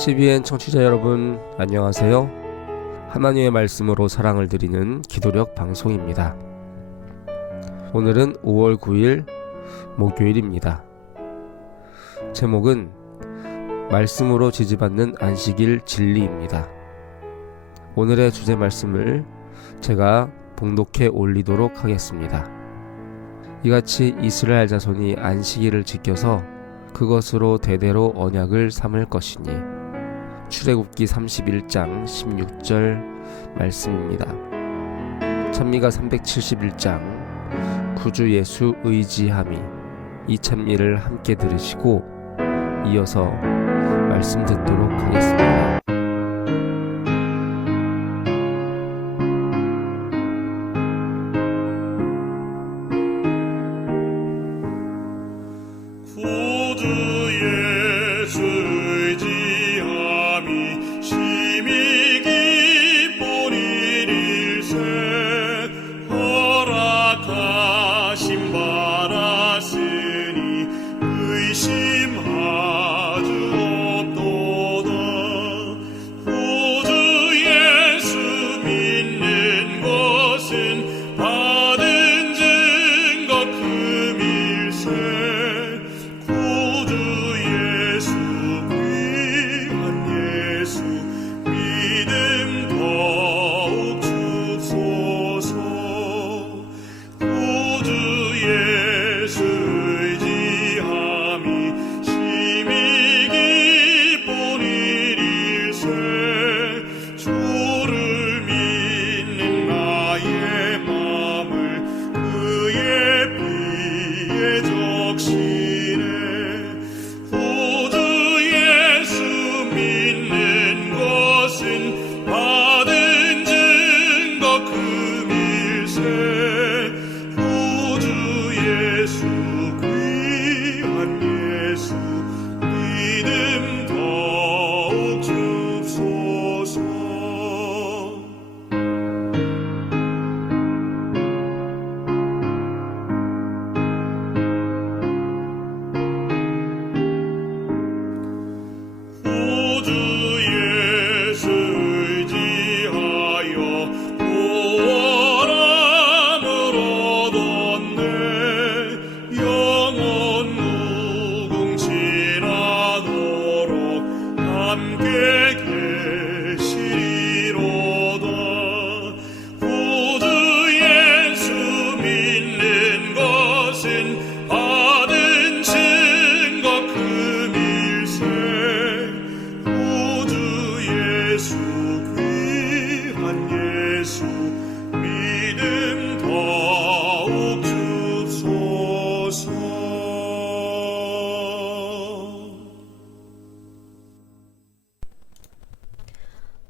CBN 청취자 여러분 안녕하세요. 하나님의 말씀으로 사랑을 드리는 기도력 방송입니다. 오늘은 5월 9일 목요일입니다. 제목은 말씀으로 지지받는 안식일 진리입니다. 오늘의 주제 말씀을 제가 봉독해 올리도록 하겠습니다. 이같이 이스라엘 자손이 안식일을 지켜서 그것으로 대대로 언약을 삼을 것이니 출애굽기 31장 16절 말씀입니다. 찬미가 371장 구주 예수 의지함이 이 찬미를 함께 들으시고 이어서 말씀 듣도록 하겠습니다. 더 함께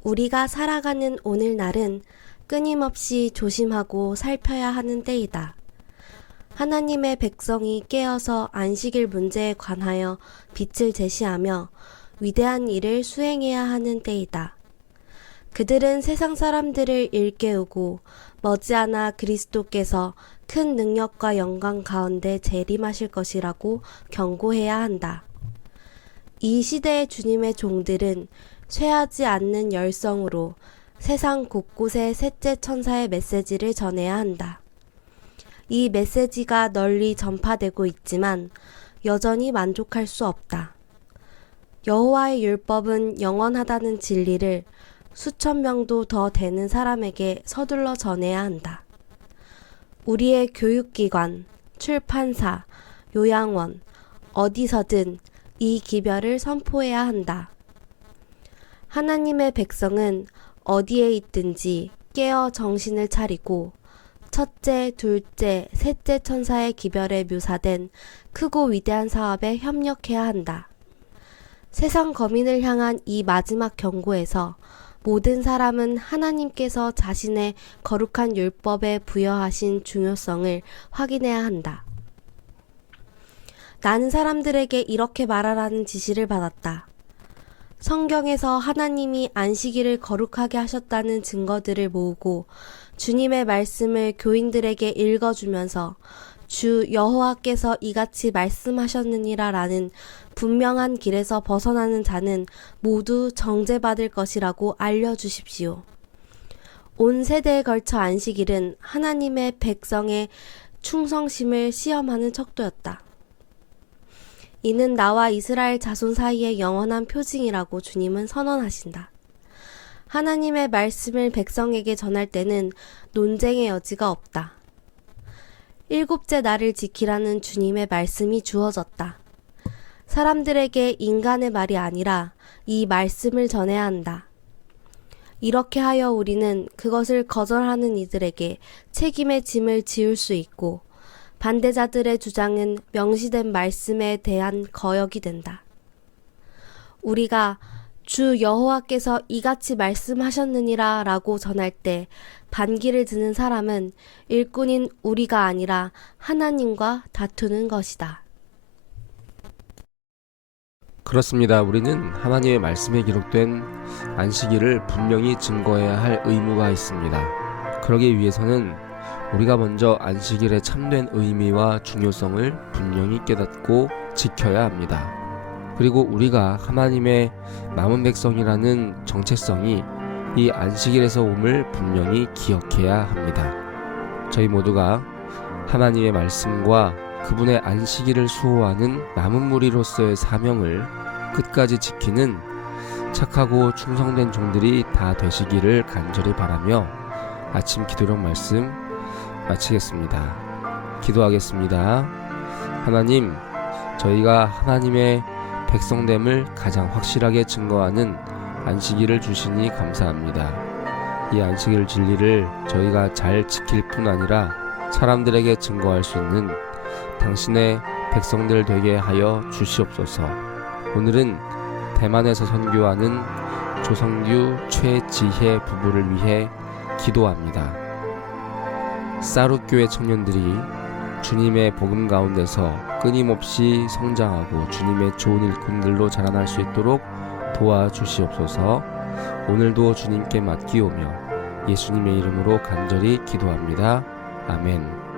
우리가 살아가는 오늘날은 끊임없이 조심하고 살펴야 하는 때이다. 하나님의 백성이 깨어서 안식일 문제에 관하여 빛을 제시하며 위대한 일을 수행해야 하는 때이다. 그들은 세상 사람들을 일깨우고 머지않아 그리스도께서 큰 능력과 영광 가운데 재림하실 것이라고 경고해야 한다. 이 시대의 주님의 종들은 쇠하지 않는 열성으로 세상 곳곳에 셋째 천사의 메시지를 전해야 한다. 이 메시지가 널리 전파되고 있지만 여전히 만족할 수 없다. 여호와의 율법은 영원하다는 진리를 수천 명도 더 되는 사람에게 서둘러 전해야 한다. 우리의 교육기관, 출판사, 요양원, 어디서든 이 기별을 선포해야 한다. 하나님의 백성은 어디에 있든지 깨어 정신을 차리고 첫째, 둘째, 셋째 천사의 기별에 묘사된 크고 위대한 사업에 협력해야 한다. 세상 거민을 향한 이 마지막 경고에서 모든 사람은 하나님께서 자신의 거룩한 율법에 부여하신 중요성을 확인해야 한다. 나는 사람들에게 이렇게 말하라는 지시를 받았다. 성경에서 하나님이 안식일을 거룩하게 하셨다는 증거들을 모으고 주님의 말씀을 교인들에게 읽어주면서 주 여호와께서 이같이 말씀하셨느니라라는 분명한 길에서 벗어나는 자는 모두 정죄받을 것이라고 알려주십시오. 온 세대에 걸쳐 안식일은 하나님의 백성의 충성심을 시험하는 척도였다. 이는 나와 이스라엘 자손 사이의 영원한 표징이라고 주님은 선언하신다. 하나님의 말씀을 백성에게 전할 때는 논쟁의 여지가 없다. 일곱째 날을 지키라는 주님의 말씀이 주어졌다. 사람들에게 인간의 말이 아니라 이 말씀을 전해야 한다. 이렇게 하여 우리는 그것을 거절하는 이들에게 책임의 짐을 지울 수 있고 반대자들의 주장은 명시된 말씀에 대한 거역이 된다. 우리가 주 여호와께서 이같이 말씀하셨느니라 라고 전할 때 반기를 드는 사람은 일꾼인 우리가 아니라 하나님과 다투는 것이다. 그렇습니다. 우리는 하나님의 말씀에 기록된 안식일을 분명히 증거해야 할 의무가 있습니다. 그러기 위해서는 우리가 먼저 안식일의 참된 의미와 중요성을 분명히 깨닫고 지켜야 합니다. 그리고 우리가 하나님의 남은 백성이라는 정체성이 이 안식일에서 옴을 분명히 기억해야 합니다. 저희 모두가 하나님의 말씀과 그분의 안식일을 수호하는 남은 무리로서의 사명을 끝까지 지키는 착하고 충성된 종들이 다 되시기를 간절히 바라며 아침 기도령 말씀 마치겠습니다. 기도하겠습니다. 하나님, 저희가 하나님의 백성됨을 가장 확실하게 증거하는 안식일을 주시니 감사합니다. 이 안식일 진리를 저희가 잘 지킬 뿐 아니라 사람들에게 증거할 수 있는 당신의 백성들 되게 하여 주시옵소서. 오늘은 대만에서 선교하는 조성규 최지혜 부부를 위해 기도합니다. 사룻교회 청년들이 주님의 복음 가운데서 끊임없이 성장하고 주님의 좋은 일꾼들로 자라날 수 있도록 도와주시옵소서. 오늘도 주님께 맡기오며 예수님의 이름으로 간절히 기도합니다. 아멘.